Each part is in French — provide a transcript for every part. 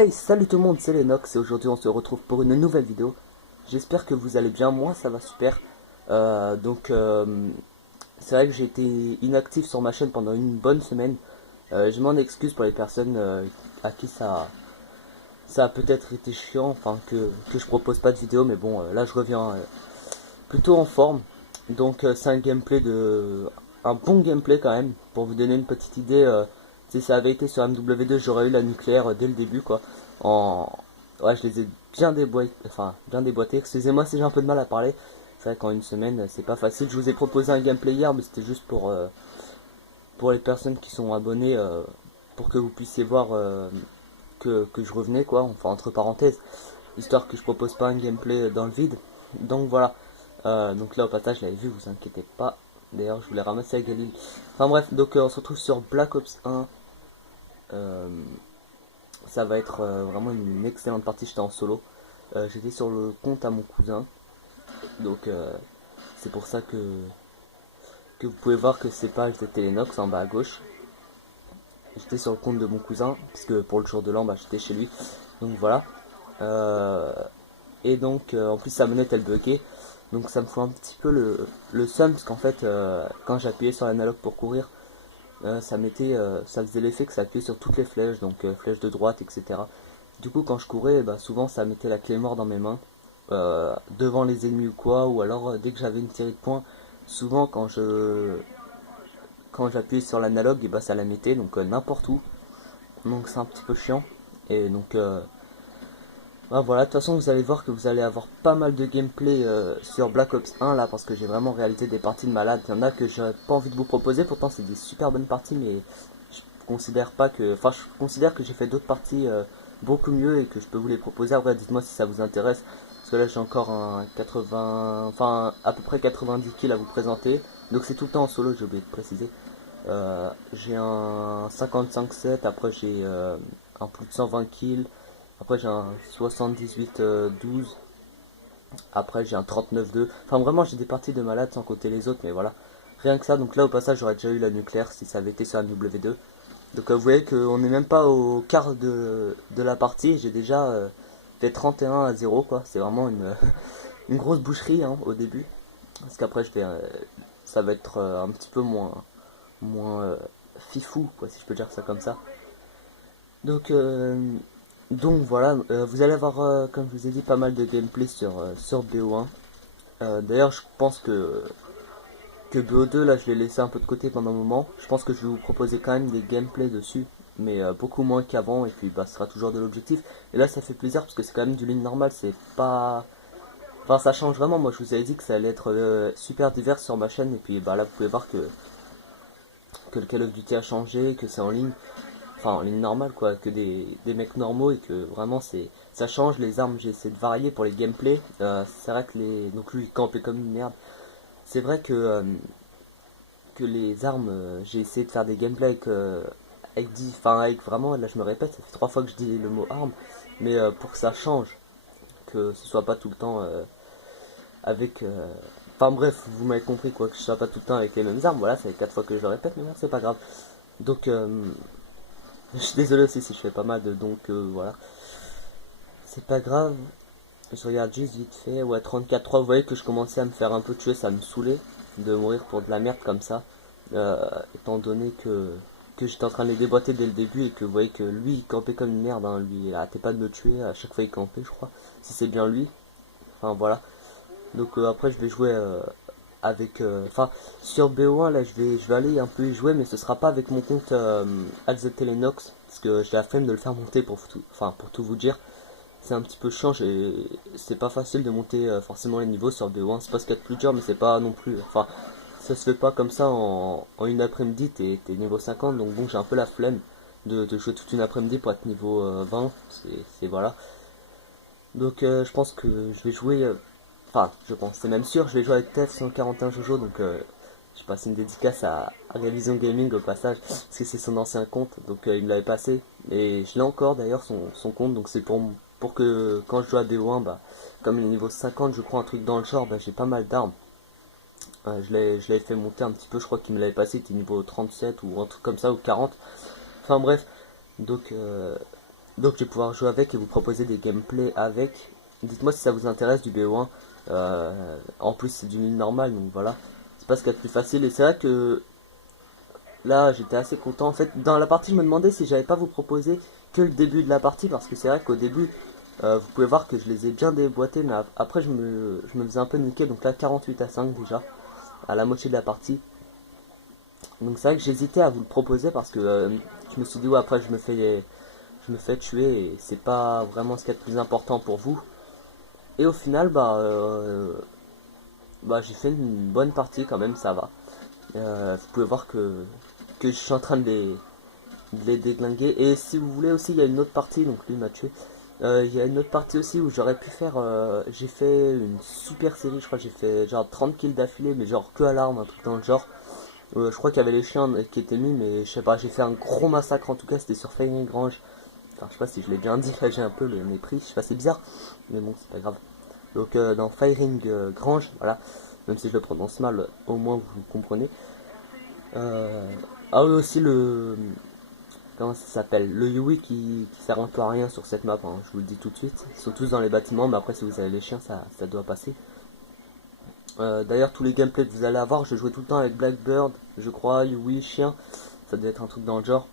Hey, salut tout le monde, c'est Lennox et aujourd'hui on se retrouve pour une nouvelle vidéo. J'espère que vous allez bien, moi ça va super. C'est vrai que j'ai été inactif sur ma chaîne pendant une bonne semaine. Je m'en excuse pour les personnes à qui ça a peut-être été chiant, enfin que je propose pas de vidéo, mais bon, là je reviens plutôt en forme. C'est un bon gameplay quand même. Pour vous donner une petite idée, si ça avait été sur MW2, j'aurais eu la nucléaire dès le début quoi. En... Ouais, je les ai bien déboîtés. Excusez-moi si j'ai un peu de mal à parler. C'est vrai qu'en une semaine, c'est pas facile. Je vous ai proposé un gameplay hier, mais c'était juste pour les personnes qui sont abonnées, pour que vous puissiez voir que je revenais quoi, enfin entre parenthèses, histoire que je propose pas un gameplay dans le vide. Donc voilà. Donc là au passage je l'avais vu, vous inquiétez pas. D'ailleurs je voulais ramasser à Galil. Enfin bref, on se retrouve sur Black Ops 1. Euh, Ça va être vraiment une excellente partie, j'étais en solo. J'étais sur le compte à mon cousin. Donc c'est pour ça que vous pouvez voir que c'est pas de Telenox en bas à gauche. J'étais sur le compte de mon cousin, parce que pour le jour de l'an, bah, j'étais chez lui. Donc voilà. Euh, en plus sa manette elle buguait. Donc ça me fout un petit peu le seum, parce qu'en fait quand j'appuyais sur l'analogue pour courir, ça faisait l'effet que ça appuyait sur toutes les flèches, donc flèches de droite, etc. Du coup quand je courais, bah, souvent ça mettait la clé mort dans mes mains, devant les ennemis ou quoi, ou alors dès que j'avais une série de points, souvent quand j'appuyais sur l'analogue, et bah, ça la mettait, donc n'importe où. Donc c'est un petit peu chiant. Et donc voilà, de toute façon vous allez voir que vous allez avoir pas mal de gameplay sur Black Ops 1 là, parce que j'ai vraiment réalisé des parties de malade. Il y en a que j'aurais pas envie de vous proposer, pourtant c'est des super bonnes parties, mais je considère pas que, enfin je considère que j'ai fait d'autres parties beaucoup mieux et que je peux vous les proposer. Après dites-moi si ça vous intéresse, parce que là j'ai encore un 80, enfin à peu près 90 kills à vous présenter. Donc c'est tout le temps en solo, j'ai oublié de préciser. J'ai un 55-7, après j'ai un plus de 120 kills, après j'ai un 78-12, après j'ai un 39-2. Enfin vraiment j'ai des parties de malade sans compter les autres, mais voilà. Rien que ça, donc là au passage j'aurais déjà eu la nucléaire si ça avait été sur un W2. Donc vous voyez qu'on n'est même pas au quart de la partie, j'ai déjà fait 31-0 quoi. C'est vraiment une grosse boucherie hein, au début. Parce qu'après ça va être un petit peu moins fifou, quoi, si je peux dire ça comme ça. Donc, euh, donc voilà, vous allez avoir, comme je vous ai dit, pas mal de gameplay sur BO1. D'ailleurs, je pense que BO2, là, je l'ai laissé un peu de côté pendant un moment. Je pense que je vais vous proposer quand même des gameplays dessus, mais beaucoup moins qu'avant, et puis bah, ce sera toujours de l'objectif. Et là, ça fait plaisir parce que c'est quand même du ligne normale, c'est pas. Enfin, ça change vraiment. Moi, je vous avais dit que ça allait être super divers sur ma chaîne, et puis bah là, vous pouvez voir que le Call of Duty a changé, que c'est en ligne, enfin en ligne normale quoi, que des mecs normaux et que vraiment ça change les armes. J'ai essayé de varier pour les gameplays. C'est vrai que donc lui il campait comme une merde. C'est vrai que les armes, j'ai essayé de faire des gameplays avec vraiment, là je me répète, ça fait 3 fois que je dis le mot arme, mais pour que ça change, que ce soit pas tout le temps avec enfin bref, vous m'avez compris quoi, que je sois pas tout le temps avec les mêmes armes. Voilà, ça fait 4 fois que je le répète, mais bon, c'est pas grave. Donc je suis désolé aussi si je fais pas mal de voilà. C'est pas grave. Je regarde juste vite fait. Ouais, 34-3, vous voyez que je commençais à me faire un peu tuer, ça me saoulait de mourir pour de la merde comme ça. Étant donné que j'étais en train de les déboîter dès le début et que vous voyez que lui il campait comme une merde, hein. Lui il arrêtait pas de me tuer, à chaque fois il campait je crois. Si c'est bien lui. Enfin voilà. Donc après je vais jouer enfin sur BO1 là je vais aller un peu y jouer, mais ce sera pas avec mon compte Telenox, parce que j'ai la flemme de le faire monter pour tout vous dire. C'est un petit peu chiant, c'est pas facile de monter forcément les niveaux sur BO1. C'est pas ce qu'il y a de plus dur, mais c'est pas non plus, enfin ça se fait pas comme ça en une après-midi. T'es niveau 50, donc bon j'ai un peu la flemme de jouer toute une après-midi pour être niveau 20. C'est voilà. Donc je pense que je vais jouer. Enfin, je pense, c'est même sûr, je vais jouer avec TF141 Jojo, donc je passe une dédicace à Revision Gaming au passage, parce que c'est son ancien compte, donc il me l'avait passé, et je l'ai encore d'ailleurs son compte, donc c'est pour que quand je joue à BO1, bah, comme il est niveau 50, je crois, un truc dans le genre, bah, j'ai pas mal d'armes. Je l'avais fait monter un petit peu, je crois qu'il me l'avait passé, il était niveau 37 ou un truc comme ça, ou 40. Enfin bref, donc Donc je vais pouvoir jouer avec et vous proposer des gameplays avec. Dites-moi si ça vous intéresse du BO1. En plus c'est du mine normal, donc voilà. C'est pas ce qu'il y a de plus facile. Et c'est vrai que là j'étais assez content. En fait dans la partie je me demandais si j'avais pas vous proposer que le début de la partie. Parce que c'est vrai qu'au début vous pouvez voir que je les ai bien déboîtés. Mais après je me faisais un peu niquer. Donc là 48-5 déjà. À la moitié de la partie. Donc c'est vrai que j'hésitais à vous le proposer parce que je me suis dit ouais après je me fais tuer et c'est pas vraiment ce qui est le plus important pour vous. Et au final bah j'ai fait une bonne partie quand même, ça va. Vous pouvez voir que je suis en train de les déglinguer. Et si vous voulez aussi il y a une autre partie, donc lui m'a tué. Il y a une autre partie aussi où j'aurais pu faire, j'ai fait une super série, je crois que j'ai fait genre 30 kills d'affilée, mais genre que à l'arme, un truc dans le genre. Je crois qu'il y avait les chiens qui étaient mis, mais je sais pas, j'ai fait un gros massacre en tout cas, c'était sur Firing Grange. Enfin, je sais pas si je l'ai bien dit, là j'ai un peu le mépris, je sais pas, c'est bizarre, mais bon, c'est pas grave. Donc dans Firing Grange, voilà, même si je le prononce mal, au moins vous comprenez. Ah oui, aussi le. Comment ça s'appelle? Le Yui qui sert un peu à rien sur cette map, hein, je vous le dis tout de suite. Ils sont tous dans les bâtiments, mais après, si vous avez les chiens, ça doit passer. D'ailleurs, tous les gameplays que vous allez avoir, je jouais tout le temps avec Blackbird, je crois, Yui, chien, ça doit être un truc dans le genre.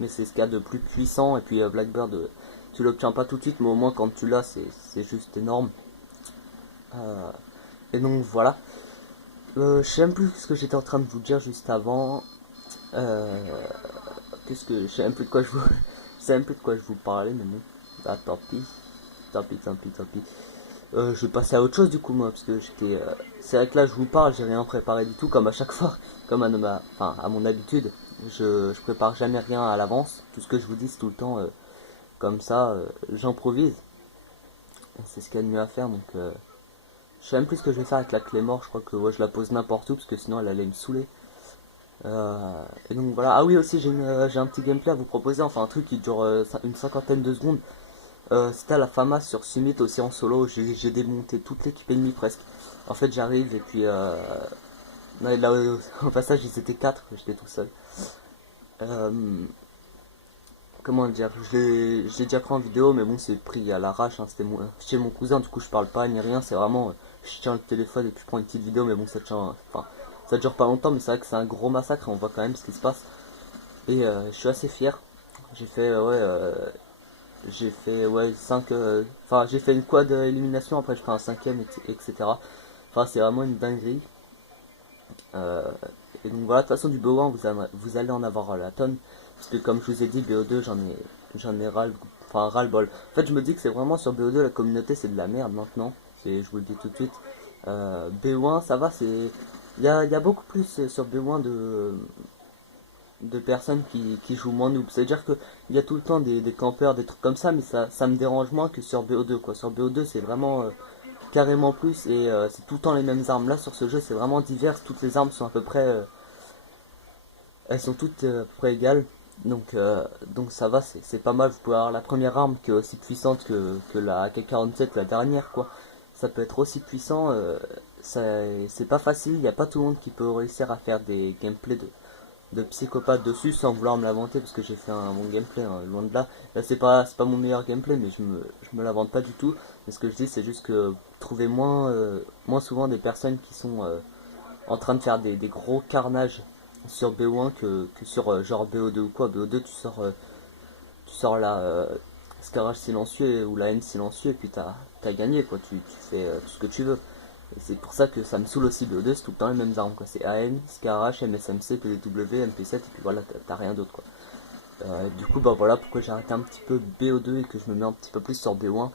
Mais c'est ce qu'il y a de plus puissant, et puis Blackbird, tu l'obtiens pas tout de suite, mais au moins quand tu l'as, c'est juste énorme. Et donc voilà. Je sais même plus ce que j'étais en train de vous dire juste avant. Euh, Qu'est-ce que je sais même plus de quoi je vous, je sais même plus de quoi je vous parlais, mais bon. Ah, tant pis, tant pis. Je vais passer à autre chose du coup moi parce que j'étais. C'est vrai que là je vous parle, j'ai rien préparé du tout comme à chaque fois, comme enfin, à mon habitude. Je prépare jamais rien à l'avance. Tout ce que je vous dis c'est tout le temps comme ça. J'improvise. C'est ce qu'il y a de mieux à faire donc. Je sais même plus ce que je vais faire avec la clé mort. Je crois que ouais, je la pose n'importe où parce que sinon elle allait me saouler. Et donc voilà. Ah oui aussi j'ai un petit gameplay à vous proposer. Enfin un truc qui dure une cinquantaine de secondes. C'était à la FAMAS sur Summit aussi en solo. J'ai démonté toute l'équipe ennemie presque. En fait j'arrive et puis non, là, au passage ils étaient 4, j'étais tout seul. Euh, Comment dire, je l'ai déjà pris en vidéo, mais bon, c'est pris à l'arrache, hein, c'était chez mon cousin, du coup, je parle pas ni rien, c'est vraiment, je tiens le téléphone et puis je prends une petite vidéo, mais bon, enfin, ça dure pas longtemps, mais c'est vrai que c'est un gros massacre, et on voit quand même ce qui se passe. Et je suis assez fier. J'ai fait, ouais, 5, enfin, j'ai fait une quad élimination, après je ferai un cinquième, etc. Enfin, c'est vraiment une dinguerie. Euh, et donc voilà, de toute façon, du BO1, vous allez en avoir à la tonne. Parce que comme je vous ai dit, BO2, j'en ai ras le bol. En fait, je me dis que c'est vraiment sur BO2, la communauté, c'est de la merde maintenant. Je vous le dis tout de suite. BO1, ça va, c'est. Il y a beaucoup plus sur BO1 de personnes qui jouent moins noob. C'est-à-dire qu'il y a tout le temps des campeurs, des trucs comme ça, mais ça me dérange moins que sur BO2, quoi. Sur BO2, c'est vraiment carrément plus et c'est tout le temps les mêmes armes. Là, sur ce jeu, c'est vraiment divers. Toutes les armes sont à peu près. Elles sont toutes à peu près égales. Donc ça va, c'est pas mal. Vous pouvez avoir la première arme qui est aussi puissante que la AK-47, la dernière, quoi. Ça peut être aussi puissant. C'est pas facile. Il n'y a pas tout le monde qui peut réussir à faire des gameplays de psychopathe dessus sans vouloir me l'inventer parce que j'ai fait un bon gameplay, hein, loin de là. Là c'est pas mon meilleur gameplay mais je me l'invente pas du tout. Mais ce que je dis c'est juste que vous trouvez moins souvent des personnes qui sont en train de faire des gros carnages sur BO1 que sur genre BO2 ou quoi. BO2 tu sors la Scarage silencieux ou la haine silencieux et puis t'as gagné quoi, tu fais tout ce que tu veux. Et c'est pour ça que ça me saoule aussi BO2, c'est tout le temps les mêmes armes quoi. C'est AN, Scarage, MSMC, PDW, MP7 et puis voilà, t'as rien d'autre quoi. Du coup bah voilà pourquoi j'ai arrêté un petit peu BO2 et que je me mets un petit peu plus sur BO1.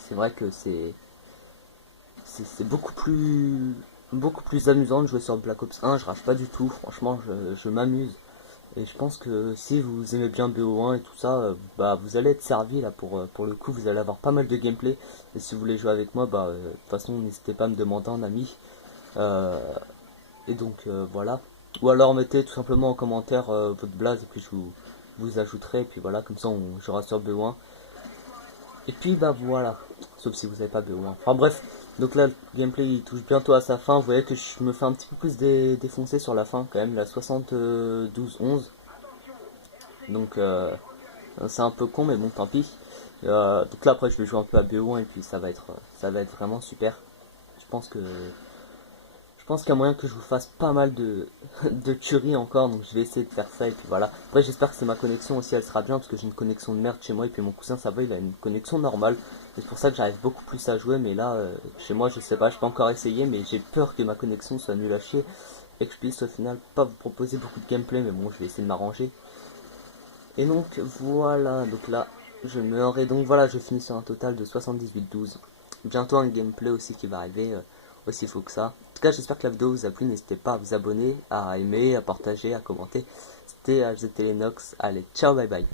C'est vrai que c'est beaucoup plus amusant de jouer sur Black Ops 1, je rage pas du tout, franchement je m'amuse. Et je pense que si vous aimez bien BO1 et tout ça, bah vous allez être servi là pour le coup, vous allez avoir pas mal de gameplay. Et si vous voulez jouer avec moi, bah de toute façon n'hésitez pas à me demander en ami. Euh, et donc voilà. Ou alors mettez tout simplement en commentaire votre blaze et puis je vous ajouterai. Et puis voilà, comme ça on jouera sur BO1. Et puis bah voilà, sauf si vous n'avez pas BO1. Enfin bref, donc là le gameplay il touche bientôt à sa fin. Vous voyez que je me fais un petit peu plus défoncer sur la fin quand même, la 72-11. Donc C'est un peu con, mais bon, tant pis. Donc là, après, je vais jouer un peu à BO1 et puis ça va être vraiment super. Je pense que je pense qu'il y a moyen que je vous fasse pas mal de tueries encore, donc je vais essayer de faire ça et puis voilà. Après, j'espère que c'est ma connexion aussi, elle sera bien parce que j'ai une connexion de merde chez moi et puis mon cousin, ça va, il a une connexion normale. Et c'est pour ça que j'arrive beaucoup plus à jouer, mais là, chez moi, je sais pas, je peux encore essayer, mais j'ai peur que ma connexion soit nulle à chier et que je puisse au final pas vous proposer beaucoup de gameplay, mais bon, je vais essayer de m'arranger. Et donc voilà, donc là je meurs et donc voilà, je finis sur un total de 78-12. Bientôt un gameplay aussi qui va arriver, aussi fou que ça. En tout cas, j'espère que la vidéo vous a plu, n'hésitez pas à vous abonner, à aimer, à partager, à commenter. C'était GT Lenox, allez, ciao, bye bye.